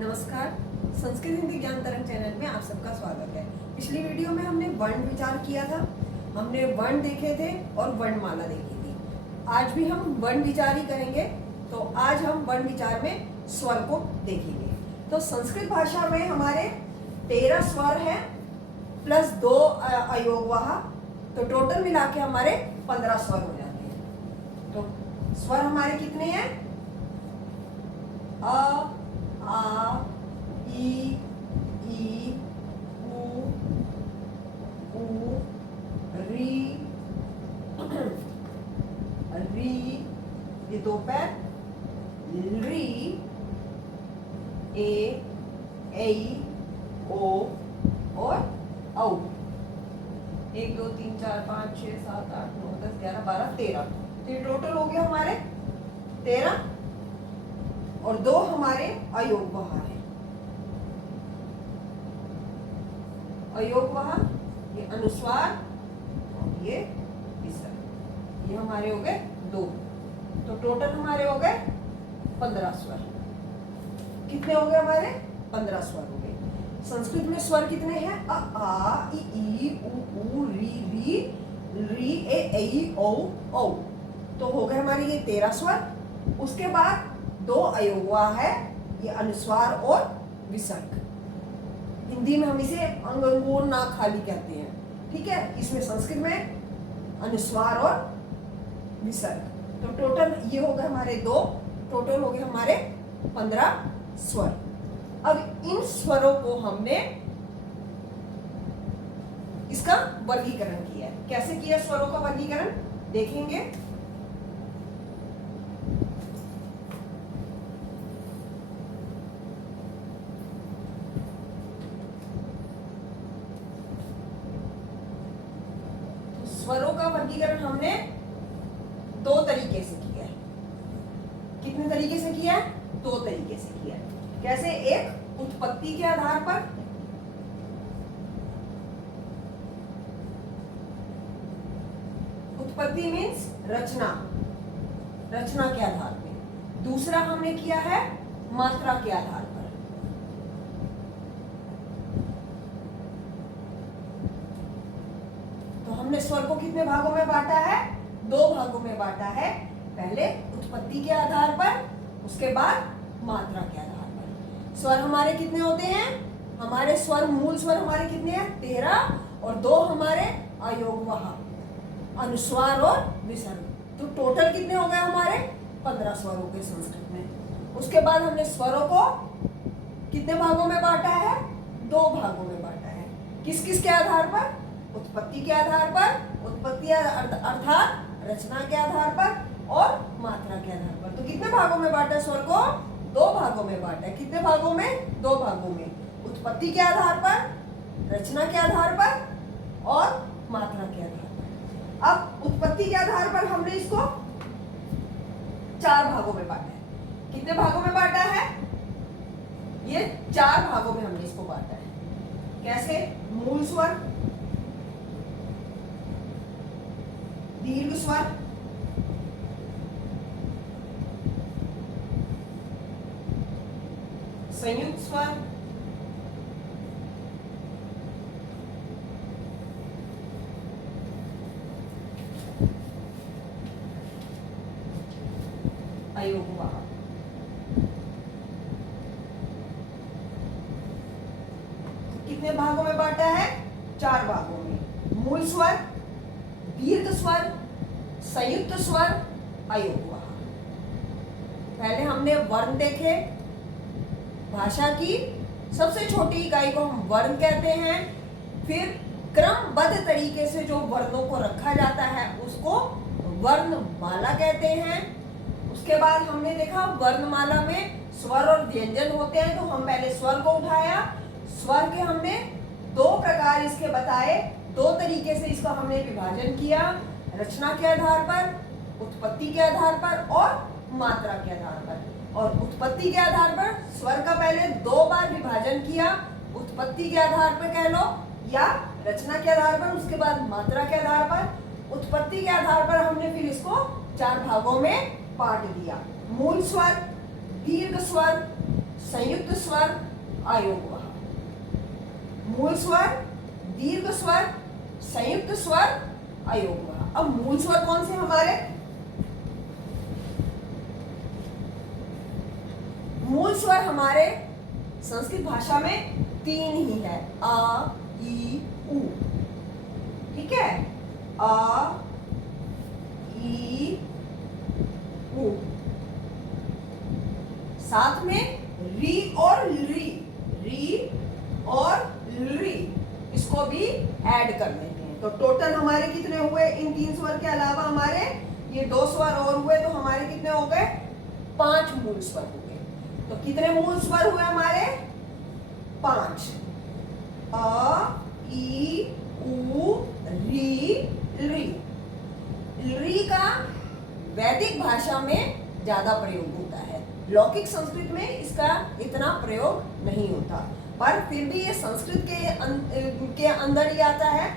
नमस्कार। संस्कृत हिंदी ज्ञान तरंग चैनल में आप सबका स्वागत है। पिछली वीडियो में हमने वर्ण विचार किया था, हमने वर्ण देखे थे और वर्णमाला देखी थी। आज भी हम वर्ण विचार ही करेंगे। तो आज हम वर्ण विचार में स्वर को देखेंगे। तो संस्कृत भाषा में हमारे 13 स्वर हैं प्लस 2 अयोगवाह, तो टोटल मिला के हमारे 15 स्वर हो जाते हैं। तो स्वर हमारे कितने हैं? अ, आ, ई, उ, री, री, ये दो पैर, री, ए, ओ और औ। 1 2 3 4 5 6 7 8 9 10 11 12 13। तो ये टोटल हो गया हमारे 13 और 2 हमारे अयोगवाह है। अयोगवाह, ये अनुस्वार और ये विसर्ग, ये हमारे हो गए 2। तो टोटल हमारे हो गए 15 स्वर। कितने हो गए हमारे? 15 स्वर हो गए। संस्कृत में स्वर कितने हैं? अ, आ, ई, उ, री, ए, औ, औ। तो हो गए हमारे ये 13 स्वर। उसके बाद 2 अयोगवाह है, ये अनुस्वार और विसर्ग। हिंदी में हम इसे अंगंगोर ना खाली कहते हैं, ठीक है। इसमें संस्कृत में अनुस्वार और विसर्ग। तो टोटल ये हो गए हमारे 2, टोटल हो गए हमारे 15 स्वर। अब इन स्वरों को हमने इसका वर्गीकरण किया है। कैसे किया स्वरों का वर्गीकरण देखेंगे। स्वरों का वर्गीकरण हमने 2 तरीके से किया है। कितने तरीके से किया है? 2 तरीके से किया है। कैसे? एक उत्पत्ति के आधार पर, उत्पत्ति मीन्स रचना, रचना के आधार पे। दूसरा हमने किया है मात्रा के आधार पर। तो हमने स्वर को कितने भागों में बांटा है? 2 भागों में बांटा है। पहले उत्पत्ति के आधार पर, उसके बाद मात्रा के आधार पर। स्वर हमारे कितने होते हैं? हमारे स्वर, मूल स्वर हमारे कितने हैं? 13 और 2 हमारे अयोगवाह, अनुस्वार और विसर्ग। तो टोटल कितने हो गए हमारे? 15 स्वर हो गए संस्कृत में। उसके बाद हमने स्वरों को कितने भागों में बांटा है? 2 भागों में बांटा है। किस किस के आधार पर? उत्पत्ति के आधार पर, उत्पत्ति अर्थात रचना के आधार पर, और मात्रा के आधार पर। तो कितने भागों में बांटा स्वर को? 2 भागों में बांटा है। कितने भागों में? 2 भागों में। उत्पत्ति के आधार पर, रचना के आधार पर और मात्रा के आधार पर। अब उत्पत्ति के आधार पर हमने इसको 4 भागों में बांटा है। कितने भागों में बांटा है? ये 4 भागों में हमने इसको बांटा है। कैसे? मूल स्वर, दीर्घ स्वर, संयुक्त स्वर, अयोगवाह। कितने भागों में बांटा है? 4 भागों में। मूल स्वर, दीर्घ स्वर, संयुक्त स्वर, अयोगवाह। पहले हमने वर्ण देखे। भाषा की सबसे छोटी इकाई को हम वर्ण कहते हैं। फिर क्रमबद्ध तरीके से जो वर्णों को रखा जाता है उसको वर्णमाला कहते हैं। उसके बाद हमने देखा वर्णमाला में स्वर और व्यंजन होते हैं। तो हम पहले स्वर को उठाया। स्वर के हमने 2 प्रकार इसके बताए, 2 तरीके से इसका हमने विभाजन किया। रचना के आधार पर, उत्पत्ति के आधार पर और मात्रा के आधार पर। और उत्पत्ति के आधार पर स्वर का पहले 2 बार विभाजन किया। उत्पत्ति के आधार पर कह लो या रचना के आधार पर, उसके बाद मात्रा के आधार पर। उत्पत्ति के आधार पर हमने फिर इसको 4 भागों में बांट दिया। मूल स्वर, दीर्घ स्वर, संयुक्त स्वर, अयोगवाह। मूल स्वर, दीर्घ स्वर, संयुक्त स्वर, अयोगवाह। अब मूल स्वर कौन से हमारे? मूल स्वर हमारे संस्कृत भाषा में 3 ही है, अ, ई, उ। ठीक है, अ, ई, उ। साथ में री और री, री और री, इसको भी ऐड कर लेते हैं। तो टोटल हमारे कितने हुए? इन 3 स्वर के अलावा हमारे ये 2 स्वर और हुए, तो हमारे कितने हो गए? 5 मूल स्वर हो गए। तो कितने मूल स्वर हुए हमारे? 5। अ, ई, उ, री, री। री का वैदिक भाषा में ज्यादा प्रयोग होता है, लौकिक संस्कृत में इसका इतना प्रयोग नहीं होता, पर फिर भी ये संस्कृत के अंदर ही आता है,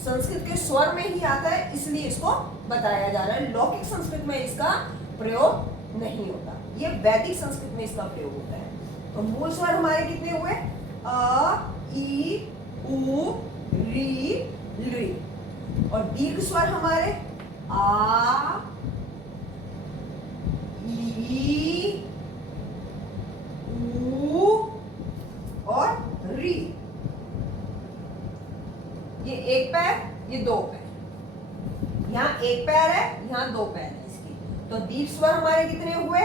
संस्कृत के स्वर में ही आता है, इसलिए इसको बताया जा रहा है। लौकिक संस्कृत में इसका प्रयोग नहीं होता, ये वैदिक संस्कृत में इसका प्रयोग होता है। तो मूल स्वर हमारे कितने हुए? अ, ई, उ, री, री। और दीर्घ स्वर हमारे आ, ई, उ और री। ये एक पैर, ये 2 पैर, यहाँ एक पैर है, यहाँ 2 पैर है इसकी। तो दीर्घ स्वर हमारे कितने हुए?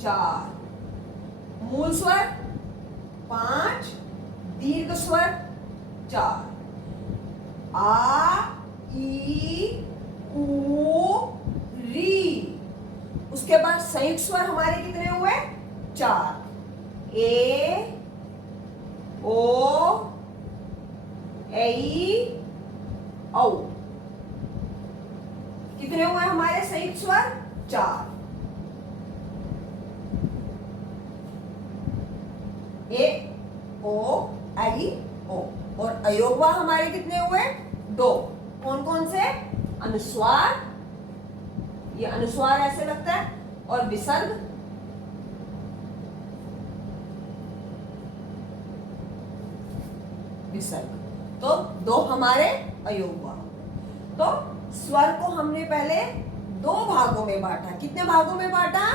4। मूल स्वर 5, दीर्घ स्वर 4। आ, ई, उ, री। उसके बाद संयुक्त स्वर हमारे कितने हुए? 4। ए, ओ, ऐ, औ। कितने हुए हमारे संयुक्त स्वर? 4। ए, ओ, ऐ, ओ। और अयोगवाह हमारे कितने हुए? 2। कौन कौन से? अनुस्वार, ये अनुस्वार ऐसे लगता है, और विसर्ग, विसर्ग। तो 2 हमारे अयोगवाह। तो स्वर को हमने पहले 2 भागों में बांटा। कितने भागों में बांटा?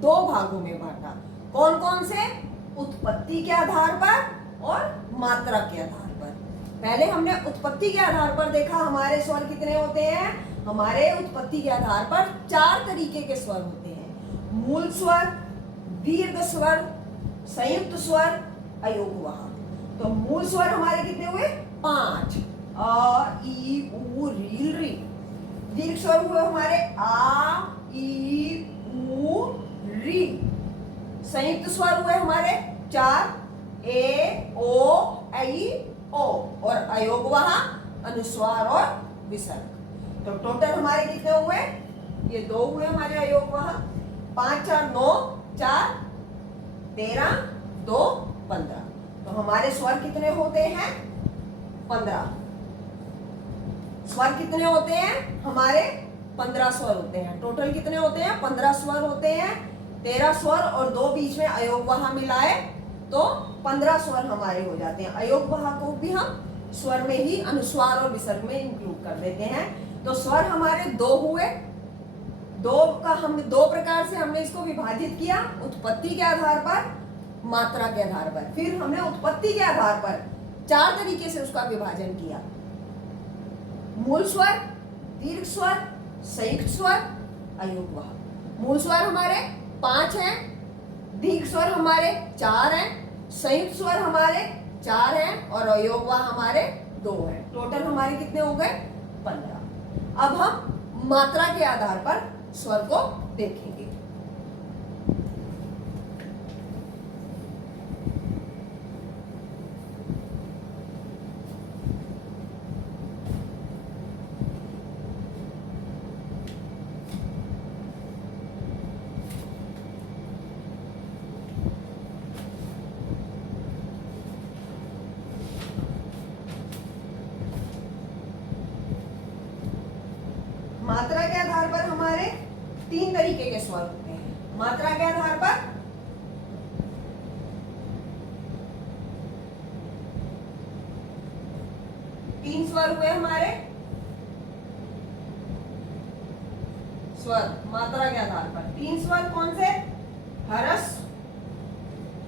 2 भागों में बांटा। कौन कौन से? उत्पत्ति के आधार पर और मात्रा के आधार पर। पहले हमने उत्पत्ति के आधार पर देखा हमारे स्वर कितने होते हैं। हमारे उत्पत्ति के आधार पर 4 तरीके के स्वर होते हैं, मूल स्वर, दीर्घ स्वर, संयुक्त स्वर, अयोगवाह। तो मूल स्वर हमारे कितने हुए? 5, अ, ई, उ, री, री। दीर्घ स्वर हुए हमारे आ, ई, उ, री। संयुक्त स्वर हुए हमारे 4, ए, ओ, ऐ, ओ। और अयोगवाह अनुस्वार और विसर्ग। तो टोटल हमारे कितने हुए? ये 2 हुए हमारे अयोगवाह। 5, 4, 9, 4, 13, 2, 15। तो हमारे स्वर कितने होते हैं? 15। स्वर कितने होते हैं हमारे? 15 स्वर होते हैं। टोटल कितने होते हैं? 15 स्वर होते हैं। 13 स्वर और 2 बीच में अयोगवाह मिलाए तो 15 स्वर हमारे हो जाते हैं। अयोगवाह को भी हम स्वर में ही अनुस्वार और विसर्ग में इंक्लूड कर देते हैं। तो स्वर हमारे 2 हुए। 2 प्रकार से हमने इसको विभाजित किया, उत्पत्ति के आधार पर, मात्रा के आधार पर। फिर हमने उत्पत्ति के आधार पर 4 तरीके से उसका विभाजन किया, मूल स्वर, दीर्घ स्वर, संयुक्त स्वर, अयोगवाह। मूल स्वर हमारे 5 हैं, दीर्घ स्वर हमारे 4 हैं, संयुक्त स्वर हमारे 4 हैं और अयोगवाह हमारे 2 हैं। टोटल हमारे कितने हो गए? 15। अब हम मात्रा के आधार पर स्वर को देखेंगे। मात्रा के आधार पर हमारे 3 तरीके के स्वर होते हैं। मात्रा के आधार पर 3 स्वर हुए हमारे स्वर मात्रा के आधार पर। 3 स्वर कौन से? ह्रस्व,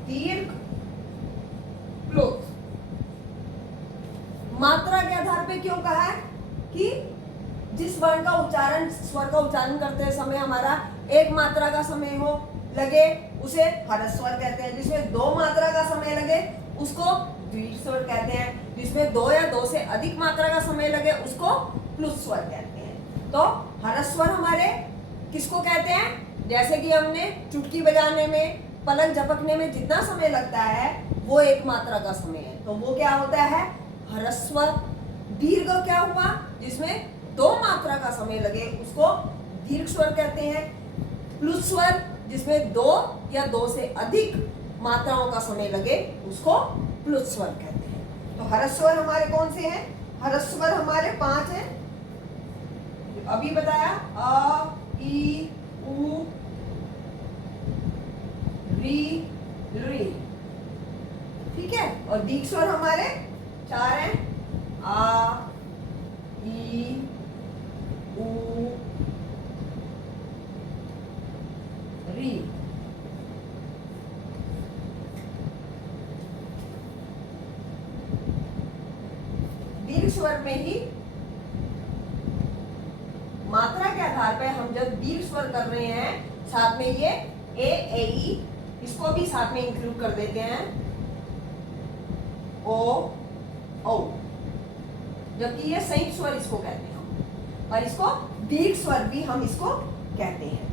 दीर्घ, प्लुत। मात्रा के आधार पे क्यों कहा है? कि जिस वर्ण का उच्चारण, स्वर का उच्चारण करते समय हमारा एक मात्रा का समय हो लगे उसे ह्रस्व स्वर कहते हैं। जिसमें 2 मात्रा का समय लगे उसको दीर्घ स्वर कहते हैं। जिसमें 2 या 2 से अधिक मात्रा का समय लगे उसको प्लुत स्वर कहते हैं। तो ह्रस्व स्वर हमारे किसको कहते हैं? जैसे कि हमने चुटकी बजाने में, पलक झपकने में जितना समय लगता है वो एक मात्रा का समय है, तो वो क्या होता है? ह्रस्व स्वर। दीर्घ क्या हुआ? जिसमें 2 मात्रा का समय लगे उसको दीर्घ स्वर कहते हैं। प्लुत स्वर जिसमें 2 या 2 से अधिक मात्राओं का समय लगे उसको प्लुत स्वर कहते हैं। तो ह्रस्व स्वर हमारे कौन से हैं? ह्रस्व स्वर हमारे 5 हैं, अभी बताया। अ, ई, उ, री, री। ठीक है। और दीर्घ स्वर हमारे 4 हैं। आ, ई, उ, री। दीर्घ स्वर में ही मात्रा के आधार पर हम जब दीर्घ स्वर कर रहे हैं साथ में ये ए, ई, इसको भी साथ में इंक्लूड कर देते हैं, ओ, औ। जबकि ये संयुक्त स्वर इसको कहते हैं हम, और इसको दीर्घ स्वर भी हम इसको कहते हैं।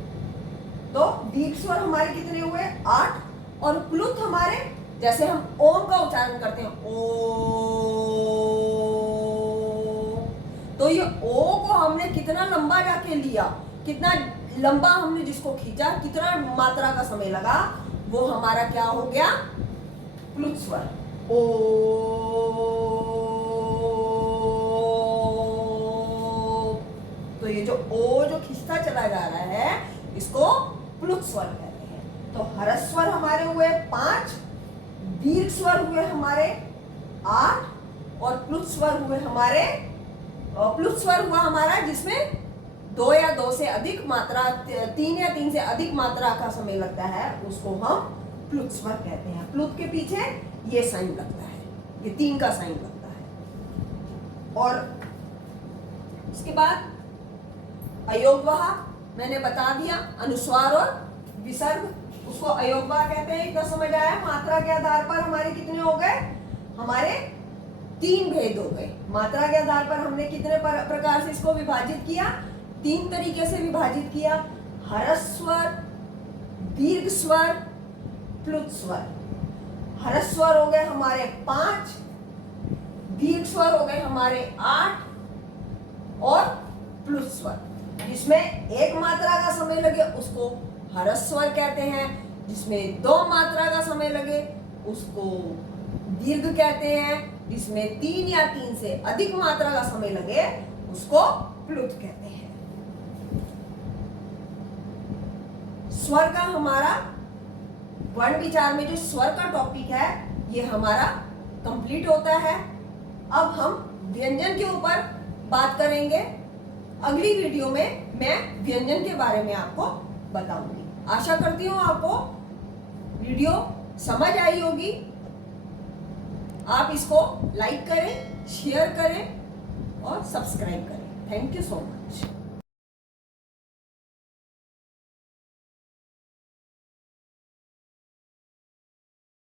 तो दीर्घ स्वर हमारे कितने हुए? 8। और प्लुत हमारे, जैसे हम ओम का उच्चारण करते हैं ओ, तो ये ओ को हमने कितना लंबा जाके लिया, कितना लंबा हमने जिसको खींचा, कितना मात्रा का समय लगा, वो हमारा क्या हो गया? प्लुत स्वर। ओ, तो ये जो ओ जो खिंचता चला जा रहा है इसको प्लुत स्वर कहते हैं। तो ह्रस्व स्वर हमारे हुए 5, दीर्घ स्वर हुए हमारे 8 और प्लुत स्वर हुए हमारे, प्लुत स्वर हुआ हमारा जिसमें 2 या 2 से अधिक मात्रा, 3 या 3 से अधिक मात्रा का समय लगता है उसको हम प्लुत स्वर कहते हैं। प्लुत के पीछे ये साइन लगता है, ये 3 का साइन लगता है। और इसके बाद अयोगवाह मैंने बता दिया, अनुस्वार और विसर्ग, उसको अयोगवाह कहते हैं। इतना समझ आया? मात्रा के आधार पर हमारे कितने हो गए? हमारे 3 भेद हो गए। मात्रा के आधार पर हमने कितने प्रकार से इसको विभाजित किया? 3 तरीके से विभाजित किया। ह्रस्व स्वर, दीर्घ स्वर, प्लुत स्वर। ह्रस्व स्वर हो गए हमारे 5, दीर्घ स्वर हो गए हमारे 8 और प्लुत स्वर जिसमें 1 मात्रा का समय लगे उसको ह्रस्व स्वर कहते हैं। जिसमें 2 मात्रा का समय लगे उसको दीर्घ कहते हैं। जिसमें 3 या 3 से अधिक मात्रा का समय लगे उसको प्लुत कहते हैं। स्वर का हमारा वर्ण विचार में जो स्वर का टॉपिक है ये हमारा कंप्लीट होता है। अब हम व्यंजन के ऊपर बात करेंगे। अगली वीडियो में मैं व्यंजन के बारे में आपको बताऊंगी। आशा करती हूँ आपको वीडियो समझ आई होगी। आप इसको लाइक करें, शेयर करें और सब्सक्राइब करें। Thank you so much.